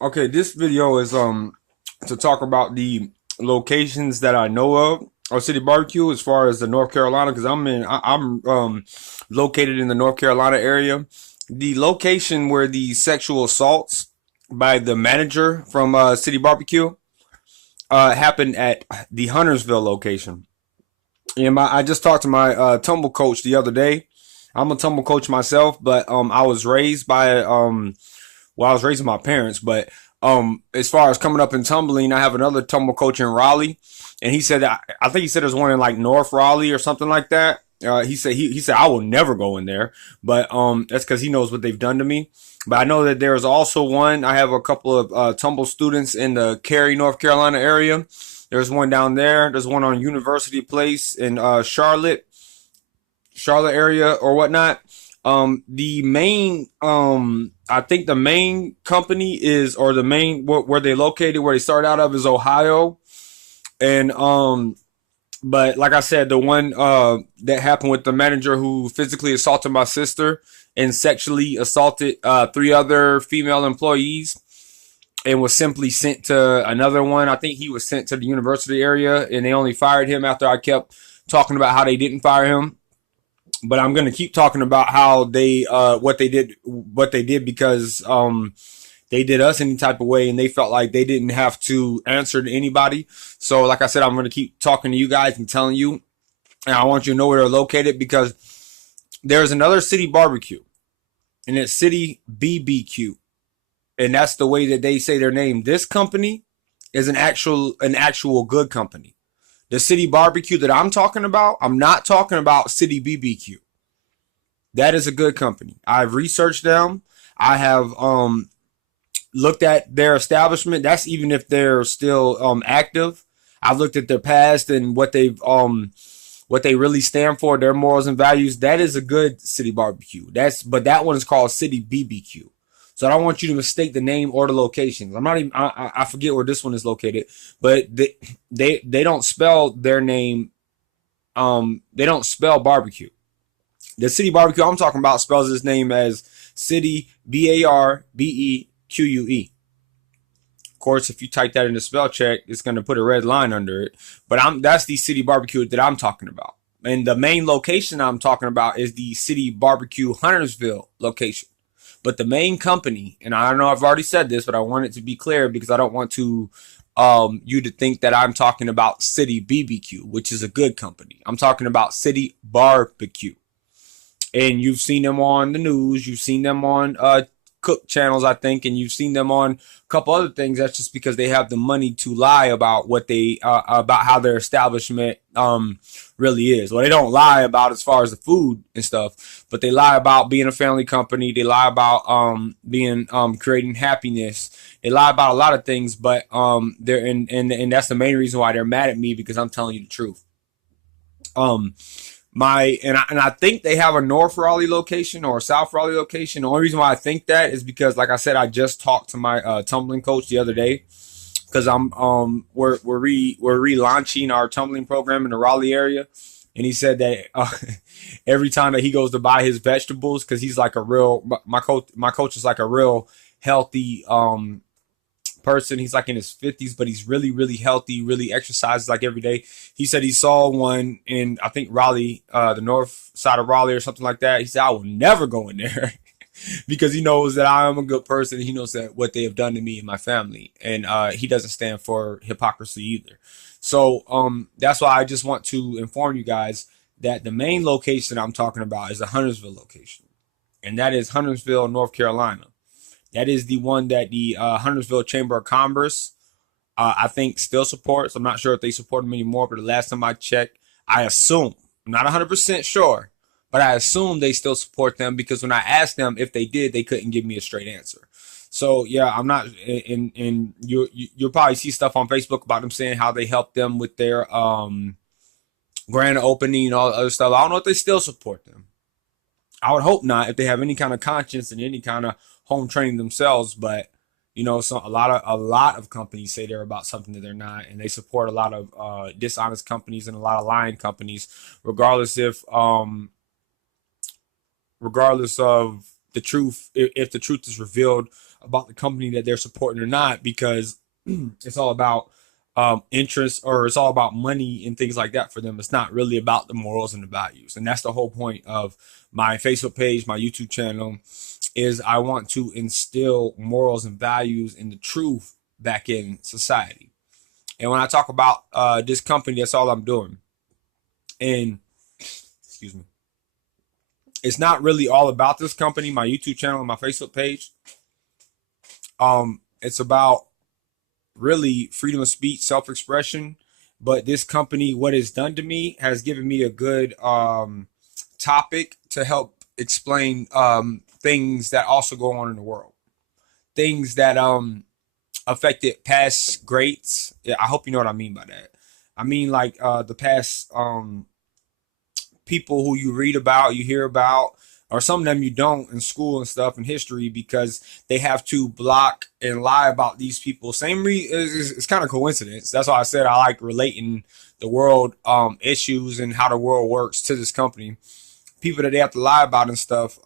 Okay, this video is to talk about the locations that I know of City Barbecue as far as the North Carolina because I'm located in the North Carolina area. The location where the sexual assaults by the manager from City Barbecue happened at the Huntersville location. And I just talked to my tumble coach the other day. I'm a tumble coach myself, but I was raised by I was raising my parents, but as far as coming up and tumbling, I have another tumble coach in Raleigh, and he said that I think he said there's one in like North Raleigh or something like that. He said I will never go in there, but that's because he knows what they've done to me. But I know that there's also one. I have a couple of tumble students in the Cary, North Carolina area. There's one down there. There's one on University Place in Charlotte area or whatnot. The main, I think the main company is, or the main where they located, where they start out of is Ohio, and but like I said, the one that happened with the manager who physically assaulted my sister and sexually assaulted three other female employees and was simply sent to another one. I think he was sent to the university area, and they only fired him after I kept talking about how they didn't fire him. But I'm gonna keep talking about how they what they did because they did us any type of way and they felt like they didn't have to answer to anybody. So like I said, I'm gonna keep talking to you guys and telling you, and I want you to know where they're located because there's another City Barbecue and it's City BBQ, and that's the way that they say their name. This company is an actual good company. The City Barbecue that I'm talking about, I'm not talking about City BBQ. That is a good company. I've researched them. I have looked at their establishment. That's even if they're still active. I've looked at their past and what they really stand for, their morals and values. That is a good City Barbecue. But that one is called City BBQ. So I don't want you to mistake the name or the locations. I'm not even. I forget where this one is located, but they don't spell their name. They don't spell barbecue. The City Barbecue I'm talking about spells his name as City Barbeque. Of course, if you type that in the spell check, it's going to put a red line under it. But that's the City Barbecue that I'm talking about. And the main location I'm talking about is the City Barbecue Huntersville location. But the main company, and I know I've already said this, but I want it to be clear because I don't want to you to think that I'm talking about City BBQ, which is a good company. I'm talking about City Barbecue, and you've seen them on the news, you've seen them on cook channels, I think, and you've seen them on a couple other things. That's just because they have the money to lie about what they about how their establishment really is. Well, they don't lie about as far as the food and stuff, but they lie about being a family company. They lie about being creating happiness. They lie about a lot of things, but they're and that's the main reason why they're mad at me because I'm telling you the truth. Um, I think they have a North Raleigh location or a South Raleigh location. The only reason why I think that is because, like I said, I just talked to my tumbling coach the other day because we're relaunching our tumbling program in the Raleigh area, and he said that every time that he goes to buy his vegetables because he's like a real my coach is like a real healthy person. He's like in his 50s, but he's really, really healthy, really exercises like every day. He said he saw one in, I think, Raleigh, the north side of Raleigh or something like that. He said, I will never go in there because he knows that I am a good person. He knows that what they have done to me and my family. And he doesn't stand for hypocrisy either. So that's why I just want to inform you guys that the main location I'm talking about is the Huntersville location. And that is Huntersville, North Carolina. That is the one that the Huntersville Chamber of Commerce, I think, still supports. I'm not sure if they support them anymore, but the last time I checked, I assume, I'm not 100% sure, but I assume they still support them because when I asked them if they did, they couldn't give me a straight answer. So yeah, I'm not, and you'll probably see stuff on Facebook about them saying how they helped them with their grand opening and all the other stuff. I don't know if they still support them. I would hope not if they have any kind of conscience and any kind of home training themselves. But so a lot of companies say they're about something that they're not, and they support a lot of dishonest companies and a lot of lying companies, regardless if regardless of the truth. If the truth is revealed about the company that they're supporting or not, because it's all about interest, or it's all about money and things like that for them. It's not really about the morals and the values. And that's the whole point of my Facebook page, my YouTube channel, is I want to instill morals and values and the truth back in society. And when I talk about this company, that's all I'm doing. And excuse me, it's not really all about this company, my YouTube channel and my Facebook page. It's about really freedom of speech, self-expression. But this company, what it's done to me, has given me a good topic to help explain things that also go on in the world, things that affected past greats. Yeah, I hope you know what I mean by that. I mean, like the past people who you read about, you hear about, or some of them you don't in school and stuff in history, because they have to block and lie about these people. It's kind of coincidence. That's why I said I like relating the world issues and how the world works to this company. People that they have to lie about and stuff.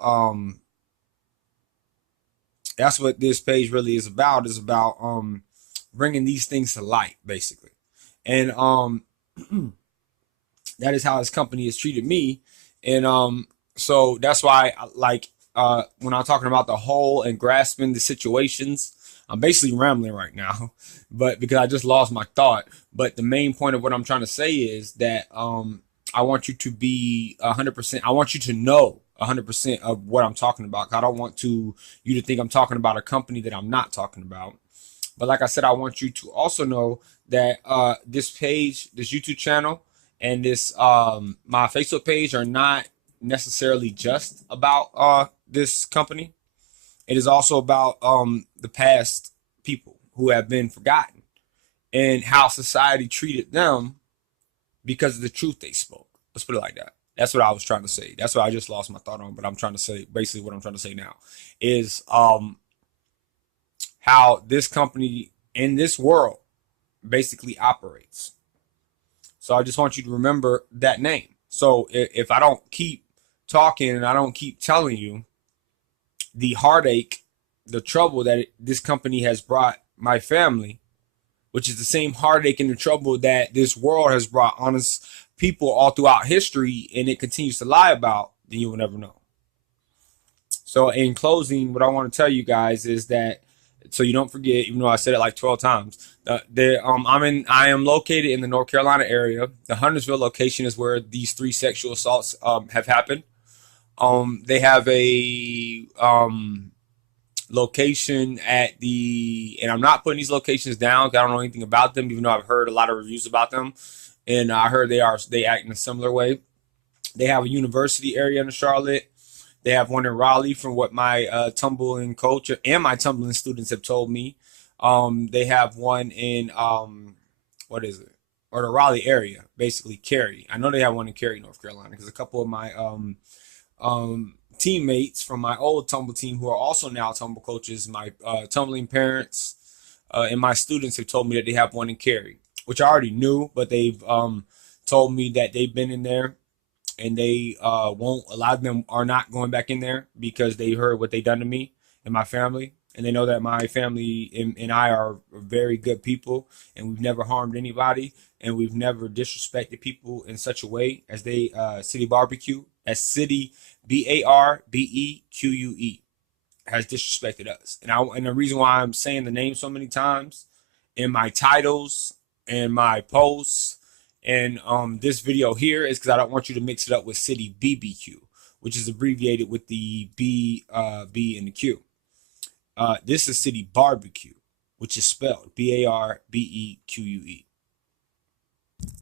That's what this page really is about. Is about bringing these things to light, basically. And that is how this company has treated me. And so that's why when I'm talking about the whole and grasping the situations, I'm basically rambling right now, but because I just lost my thought. But the main point of what I'm trying to say is that I want you to be 100%. I want you to know 100% of what I'm talking about. I don't want you to think I'm talking about a company that I'm not talking about. But like I said, I want you to also know that this page, this YouTube channel, and this my Facebook page are not necessarily just about this company. It is also about the past people who have been forgotten and how society treated them because of the truth they spoke. Let's put it like that. That's what I was trying to say. That's what I just lost my thought on, but I'm trying to say basically what I'm trying to say now is how this company in this world basically operates. So I just want you to remember that name. So if I don't keep talking and I don't keep telling you the heartache, the trouble that this company has brought my family, which is the same heartache and the trouble that this world has brought honest people all throughout history, and it continues to lie about, then you will never know. So in closing, what I want to tell you guys is that, so you don't forget, even though I said it like 12 times, I am located in the North Carolina area. The Huntersville location is where these 3 sexual assaults have happened. They have a location at and I'm not putting these locations down because I don't know anything about them, even though I've heard a lot of reviews about them, and I heard they act in a similar way. They have a university area in Charlotte. They have one in Raleigh, from what my tumbling coach and my tumbling students have told me. They have one in what is it? Or the Raleigh area, basically Cary. I know they have one in Cary, North Carolina, because a couple of my teammates from my old tumble team, who are also now tumble coaches, my tumbling parents, and my students have told me that they have one in Cary, which I already knew, but they've told me that they've been in there, and they won't. A lot of them are not going back in there because they heard what they done to me and my family, and they know that my family and I are very good people, and we've never harmed anybody, and we've never disrespected people in such a way as they City Barbecue, as City BARBEQUE has disrespected us. And the reason why I'm saying the name so many times in my titles and my posts and this video here is because I don't want you to mix it up with City BBQ, which is abbreviated with the B and the Q. This is City Barbecue, which is spelled BARBEQUE.